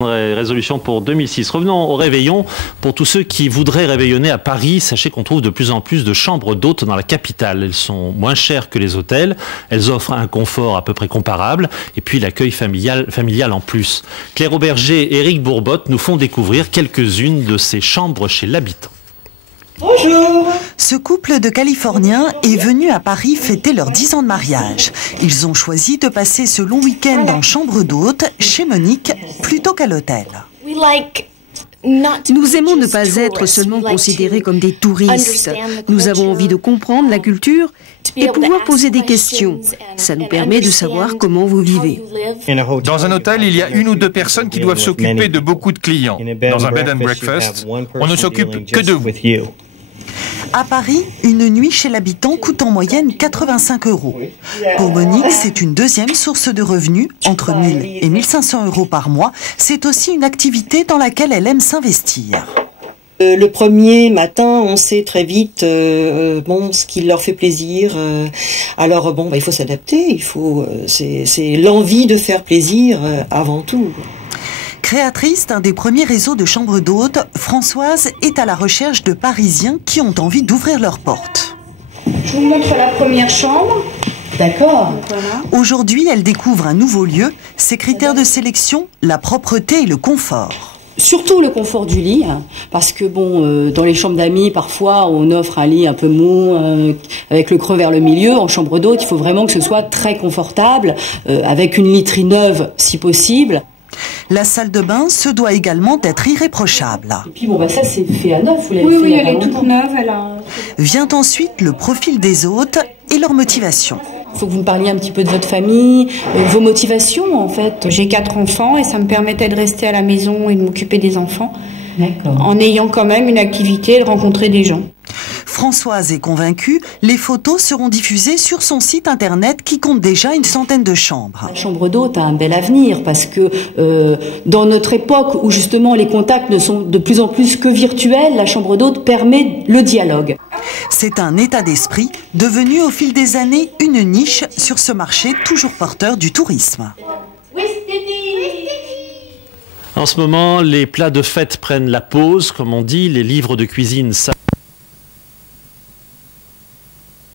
Résolution pour 2006. Revenons au réveillon. Pour tous ceux qui voudraient réveillonner à Paris, sachez qu'on trouve de plus en plus de chambres d'hôtes dans la capitale. Elles sont moins chères que les hôtels. Elles offrent un confort à peu près comparable. Et puis l'accueil familial en plus. Claire Auberger et Éric Bourbotte nous font découvrir quelques-unes de ces chambres chez l'habitant. Bonjour. Ce couple de Californiens est venu à Paris fêter leurs 10 ans de mariage. Ils ont choisi de passer ce long week-end en chambre d'hôte chez Monique plutôt qu'à l'hôtel. Nous aimons ne pas être seulement considérés comme des touristes. Nous avons envie de comprendre la culture et pouvoir poser des questions. Ça nous permet de savoir comment vous vivez. Dans un hôtel, il y a une ou deux personnes qui doivent s'occuper de beaucoup de clients. Dans un bed and breakfast, on ne s'occupe que de vous. À Paris, une nuit chez l'habitant coûte en moyenne 85 €. Pour Monique, c'est une deuxième source de revenus, entre 1 000 et 1 500 € par mois. C'est aussi une activité dans laquelle elle aime s'investir. Le premier matin, on sait très vite ce qui leur fait plaisir. Alors il faut s'adapter. C'est l'envie de faire plaisir avant tout. Créatrice d'un des premiers réseaux de chambres d'hôtes, Françoise est à la recherche de Parisiens qui ont envie d'ouvrir leurs portes. Je vous montre la première chambre. D'accord. Voilà. Aujourd'hui, elle découvre un nouveau lieu. Ses critères de sélection, la propreté et le confort. Surtout le confort du lit, parce que dans les chambres d'amis, parfois, on offre un lit un peu mou, avec le creux vers le milieu. En chambre d'hôte, il faut vraiment que ce soit très confortable, avec une literie neuve, si possible. La salle de bain se doit également d'être irréprochable. Et puis ça c'est fait à neuf, vous l'avez fait. Oui, elle est toute neuve. Vient ensuite le profil des hôtes et leur motivation. Il faut que vous me parliez un petit peu de votre famille, vos motivations en fait. J'ai 4 enfants et ça me permettait de rester à la maison et de m'occuper des enfants. D'accord. En ayant quand même une activité et de rencontrer des gens. Françoise est convaincue, les photos seront diffusées sur son site internet qui compte déjà une centaine de chambres. La chambre d'hôte a un bel avenir parce que dans notre époque où justement les contacts ne sont de plus en plus que virtuels, la chambre d'hôte permet le dialogue. C'est un état d'esprit devenu au fil des années une niche sur ce marché toujours porteur du tourisme. En ce moment, les plats de fête prennent la pause, comme on dit, les livres de cuisine